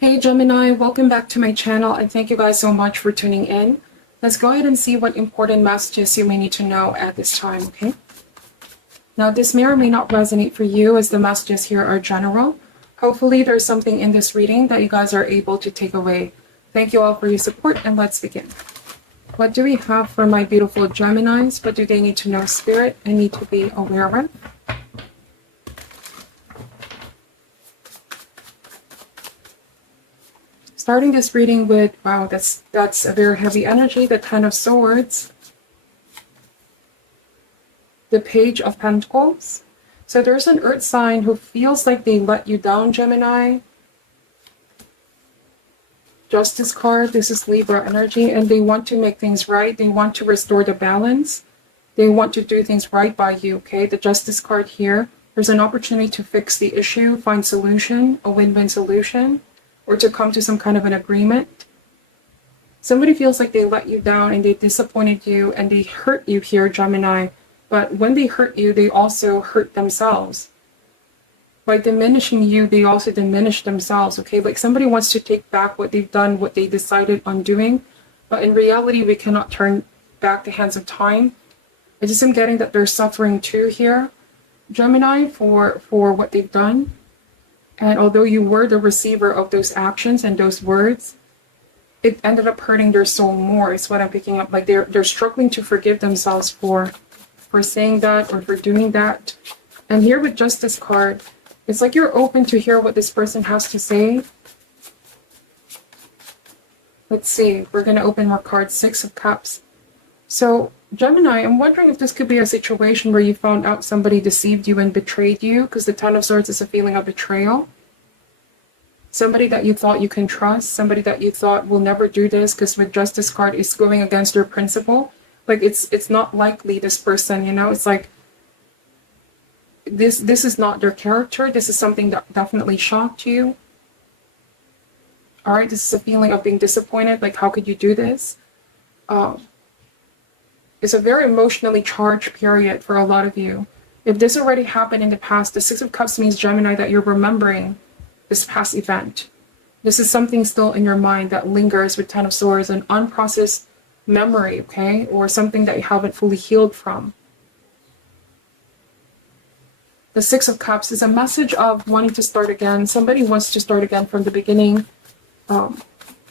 Hey Gemini, welcome back to my channel and thank you guys so much for tuning in. Let's go ahead and see what important messages you may need to know at this time, okay? Now this may or may not resonate for you as the messages here are general. Hopefully there's something in this reading that you guys are able to take away. Thank you all for your support and let's begin. What do we have for my beautiful Geminis? What do they need to know, Spirit, and need to be aware of? Starting this reading with, wow, that's a very heavy energy, the Ten of Swords, the Page of Pentacles. So there's an earth sign who feels like they let you down, Gemini. Justice card, this is Libra energy, and they want to make things right. They want to restore the balance. They want to do things right by you, okay? The Justice card here, there's an opportunity to fix the issue, find solution, a win-win solution, or to come to some kind of an agreement. Somebody feels like they let you down and they disappointed you and they hurt you here, Gemini. But when they hurt you, they also hurt themselves. By diminishing you, they also diminish themselves, okay? Like somebody wants to take back what they've done, what they decided on doing. But in reality, we cannot turn back the hands of time. I just am getting that they're suffering too here, Gemini, for what they've done. And although you were the receiver of those actions and those words, it ended up hurting their soul more, is what I'm picking up. Like they're struggling to forgive themselves for saying that or for doing that. And here with Justice card, it's like you're open to hear what this person has to say. Let's see, we're going to open more cards, Six of Cups. So Gemini, I'm wondering if this could be a situation where you found out somebody deceived you and betrayed you, because the Ten of Swords is a feeling of betrayal. Somebody that you thought you can trust, somebody that you thought will never do this, because with Justice card, it's going against your principle. Like it's not likely this person, you know, it's like this is not their character. This is something that definitely shocked you. All right, this is a feeling of being disappointed. Like, how could you do this? It's a very emotionally charged period for a lot of you. If this already happened in the past, the Six of Cups means, Gemini, that you're remembering this past event. This is something still in your mind that lingers with Ten of Swords, an unprocessed memory, okay? Or something that you haven't fully healed from. The Six of Cups is a message of wanting to start again. Somebody wants to start again from the beginning.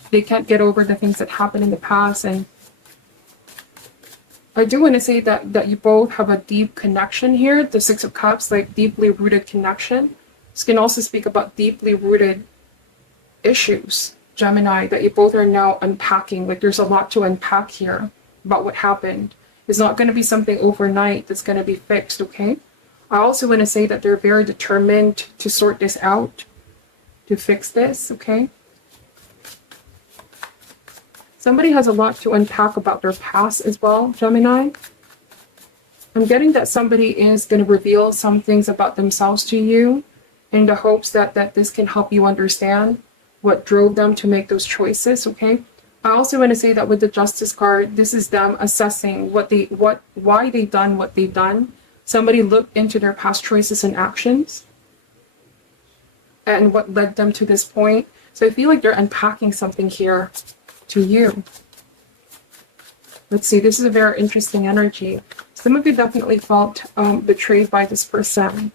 They can't get over the things that happened in the past, and I do want to say that you both have a deep connection here. The Six of Cups, like deeply rooted connection. This can also speak about deeply rooted issues, Gemini, that you both are now unpacking. Like there's a lot to unpack here about what happened. It's not going to be something overnight that's going to be fixed, okay? I also want to say that they're very determined to sort this out, to fix this, okay? Somebody has a lot to unpack about their past as well, Gemini. I'm getting that somebody is going to reveal some things about themselves to you in the hopes that this can help you understand what drove them to make those choices, okay? I also want to say that with the Justice card, this is them assessing why they've done what they've done. Somebody looked into their past choices and actions and what led them to this point. So I feel like they're unpacking something here to you. Let's see, this is a very interesting energy. Some of you definitely felt betrayed by this person,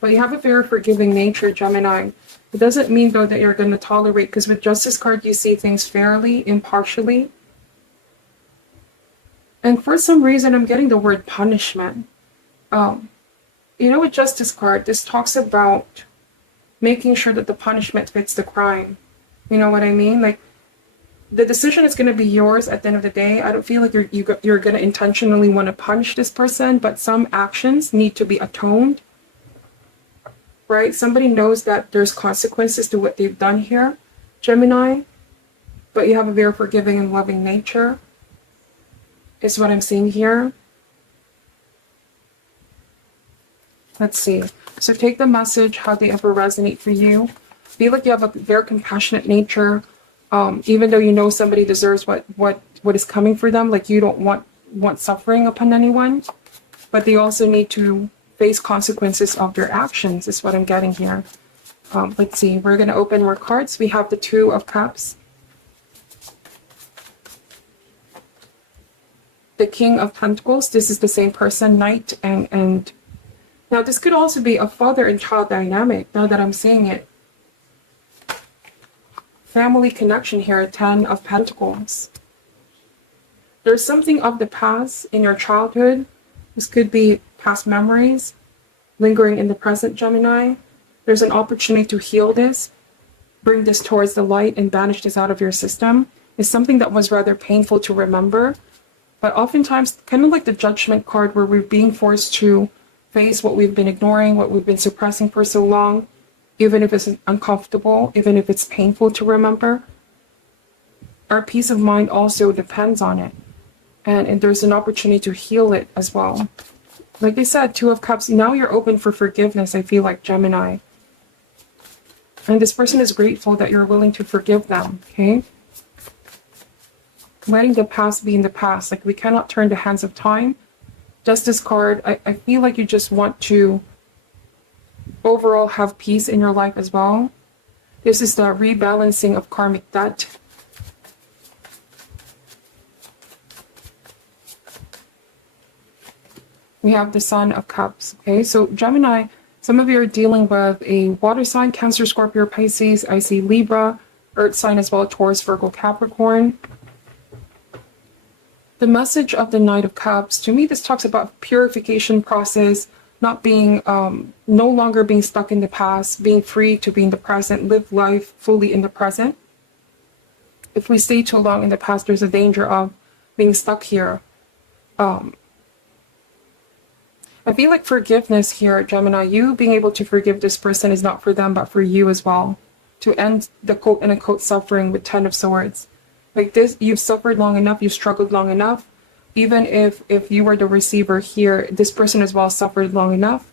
but you have a very forgiving nature, Gemini. It doesn't mean though that you're going to tolerate, because with Justice card you see things fairly, impartially. And for some reason I'm getting the word punishment. You know, with Justice card, this talks about making sure that the punishment fits the crime. You know what I mean? Like, the decision is going to be yours at the end of the day. I don't feel like you're going to intentionally want to punish this person, but some actions need to be atoned, right? Somebody knows that there's consequences to what they've done here, Gemini, but you have a very forgiving and loving nature, is what I'm seeing here. Let's see. So take the message, how they ever resonate for you. Feel like you have a very compassionate nature. Even though you know somebody deserves what is coming for them, like you don't want suffering upon anyone, but they also need to face consequences of their actions, is what I'm getting here. Let's see, we're going to open more cards. We have the Two of Cups, the King of Pentacles. This is the same person, Knight, and now this could also be a father and child dynamic, now that I'm seeing it. Family connection here, Ten of Pentacles. There's something of the past in your childhood. This could be past memories lingering in the present, Gemini. There's an opportunity to heal this, bring this towards the light, and banish this out of your system. It's something that was rather painful to remember. But oftentimes, kind of like the Judgment card, where we're being forced to face what we've been ignoring, what we've been suppressing for so long, even if it's uncomfortable, even if it's painful to remember. Our peace of mind also depends on it. And there's an opportunity to heal it as well. Like I said, Two of Cups, now you're open for forgiveness, I feel like, Gemini. And this person is grateful that you're willing to forgive them, okay? Letting the past be in the past. Like, we cannot turn the hands of time. Justice card, I feel like you just want to overall have peace in your life as well. This is the rebalancing of karmic debt. We have the Sun of Cups, okay? So Gemini, some of you are dealing with a water sign, Cancer, Scorpio, Pisces. I see Libra, Earth sign as well, Taurus, Virgo, Capricorn. The message of the Knight of Cups, to me, this talks about purification process, not being, no longer being stuck in the past, being free to be in the present, live life fully in the present. If we stay too long in the past, there's a danger of being stuck here. I feel like forgiveness here, Gemini, you being able to forgive this person is not for them, but for you as well. To end the quote-unquote suffering with Ten of Swords. Like this, you've suffered long enough, you've struggled long enough. Even if you were the receiver here, this person as well suffered long enough.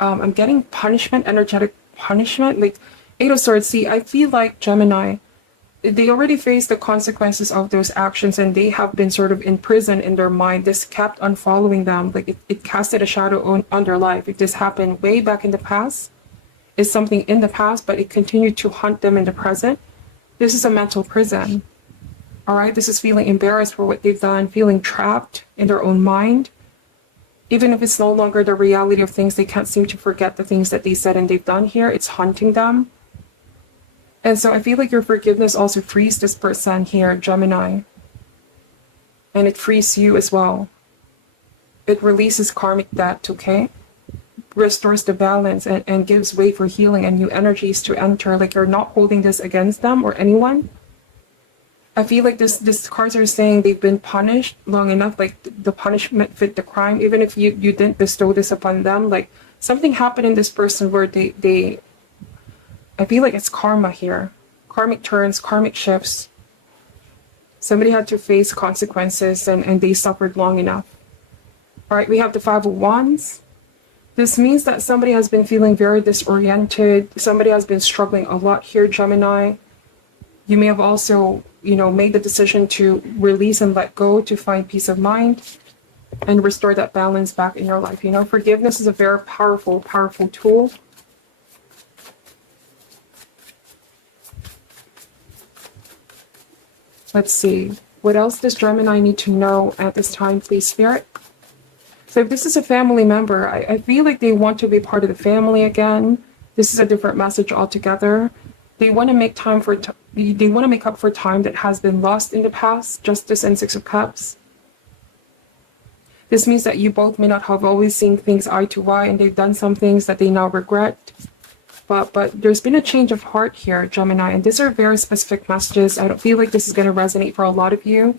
I'm getting punishment, energetic punishment. Like Eight of Swords, see, I feel like Gemini, they already faced the consequences of those actions, and they have been sort of imprisoned in their mind. This kept on following them. Like it casted a shadow on their life. If this happened way back in the past, it's something in the past, but it continued to haunt them in the present. This is a mental prison. All right, this is feeling embarrassed for what they've done, feeling trapped in their own mind. Even if it's no longer the reality of things, they can't seem to forget the things that they said and they've done here. It's haunting them. And so I feel like your forgiveness also frees this person here, Gemini. And it frees you as well. It releases karmic debt, okay? Restores the balance and gives way for healing and new energies to enter. Like you're not holding this against them or anyone. I feel like this cards are saying they've been punished long enough, like the punishment fit the crime, even if you didn't bestow this upon them. Like something happened in this person where they I feel like it's karma here. Karmic turns, karmic shifts. Somebody had to face consequences and they suffered long enough. All right, we have the Five of Wands. This means that somebody has been feeling very disoriented. Somebody has been struggling a lot here, Gemini. You may have also, made the decision to release and let go to find peace of mind and restore that balance back in your life. Forgiveness is a very powerful, powerful tool. Let's see. What else does Gemini need to know at this time, please, Spirit? So if this is a family member, I feel like they want to be part of the family again. This is a different message altogether. They want to make time for they want to make up for time that has been lost in the past. Justice and Six of Cups. This means that you both may not have always seen things eye to eye, and they've done some things that they now regret. But there's been a change of heart here, Gemini, and these are very specific messages. I don't feel like this is going to resonate for a lot of you.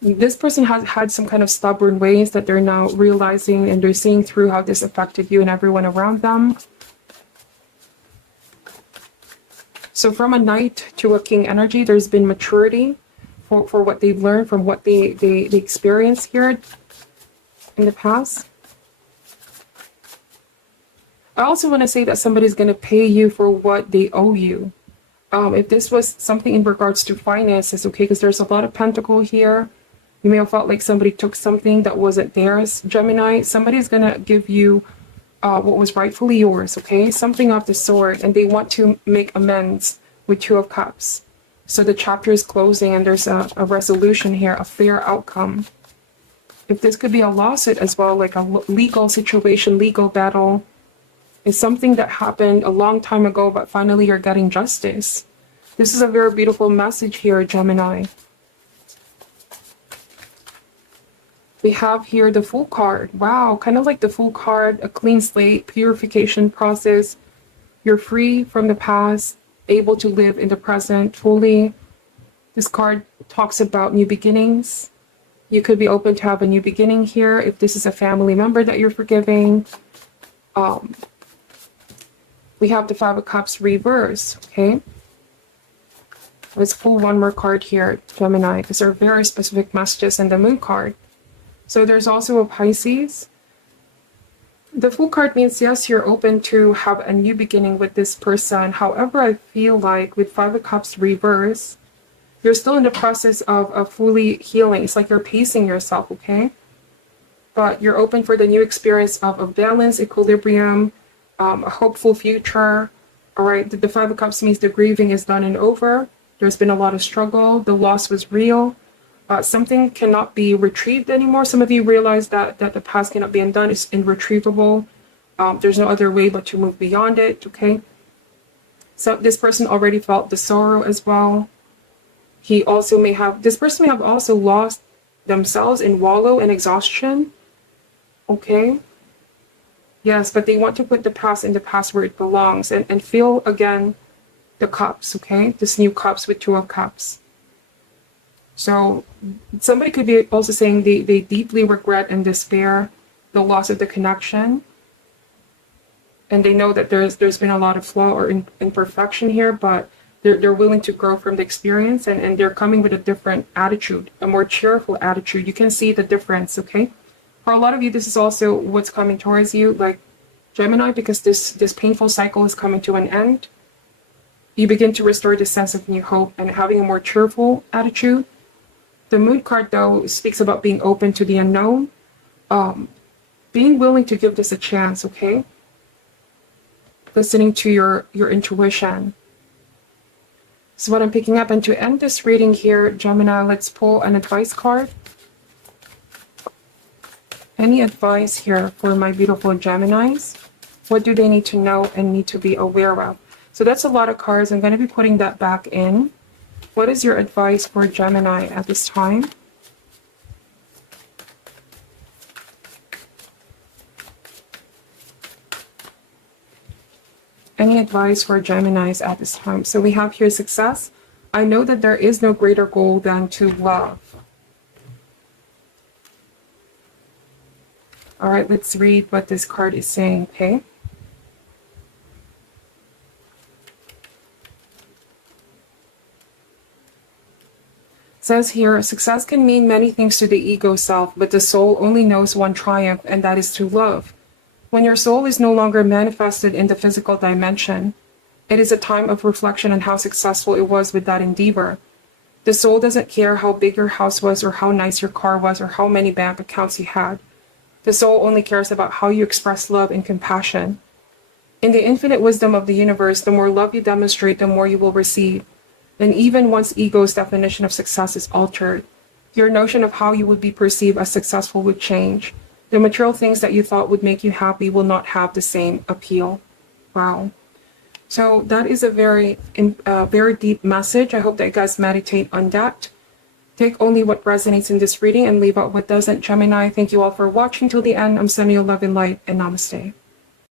This person has had some kind of stubborn ways that they're now realizing, and they're seeing through how this affected you and everyone around them. So from a Knight to a King energy, there's been maturity for what they've learned from what they experienced here in the past. I also want to say that somebody's going to pay you for what they owe you. If this was something in regards to finances, okay, because there's a lot of pentacle here. You may have felt like somebody took something that wasn't theirs, Gemini. Somebody's going to give you what was rightfully yours, okay? Something of the sort, and they want to make amends with Two of Cups. So the chapter is closing and there's a resolution here, a fair outcome. If this could be a lawsuit as well, like a legal situation, legal battle, it's something that happened a long time ago, but finally you're getting justice. This is a very beautiful message here, Gemini. We have here the Fool card. Wow, kind of like the Fool card, a clean slate, purification process. You're free from the past, able to live in the present fully. This card talks about new beginnings. You could be open to have a new beginning here if this is a family member that you're forgiving. We have the Five of Cups reverse, okay? Let's pull one more card here, Gemini, because there are very specific messages in the Moon card. So there's also a Pisces. The Fool card means, yes, you're open to have a new beginning with this person. However, I feel like with Five of Cups reverse, you're still in the process of fully healing. It's like you're pacing yourself, okay? But you're open for the new experience of balance, equilibrium, a hopeful future. All right, the Five of Cups means the grieving is done and over. There's been a lot of struggle. The loss was real. Something cannot be retrieved anymore. Some of you realize that the past cannot be undone. It's irretrievable. There's no other way but to move beyond it, okay? So this person already felt the sorrow as well. This person may have also lost themselves in wallow and exhaustion, okay? Yes, but they want to put the past in the past where it belongs and feel again the cups, okay? This new cups with Two of Cups. So somebody could be also saying they deeply regret and despair the loss of the connection. And they know that there's been a lot of flaw or imperfection here, but they're willing to grow from the experience and they're coming with a different attitude, a more cheerful attitude. You can see the difference, okay? For a lot of you, this is also what's coming towards you, like Gemini, because this painful cycle is coming to an end. You begin to restore the sense of new hope and having a more cheerful attitude. The Moon card, though, speaks about being open to the unknown, being willing to give this a chance, okay? Listening to your intuition. So what I'm picking up, and to end this reading here, Gemini, let's pull an advice card. Any advice here for my beautiful Geminis? What do they need to know and need to be aware of? So that's a lot of cards. I'm going to be putting that back in. What is your advice for Gemini at this time? Any advice for Geminis at this time? So we have here success. I know that there is no greater goal than to love. All right, let's read what this card is saying, okay? Says here, success can mean many things to the ego self, but the soul only knows one triumph, and that is to love. When your soul is no longer manifested in the physical dimension, it is a time of reflection on how successful it was with that endeavor. The soul doesn't care how big your house was or how nice your car was or how many bank accounts you had. The soul only cares about how you express love and compassion. In the infinite wisdom of the universe, the more love you demonstrate, the more you will receive. And even once ego's definition of success is altered, your notion of how you would be perceived as successful would change. The material things that you thought would make you happy will not have the same appeal. Wow. So that is a very deep message. I hope that you guys meditate on that. Take only what resonates in this reading and leave out what doesn't. Gemini, thank you all for watching till the end. I'm sending you love and light, and namaste.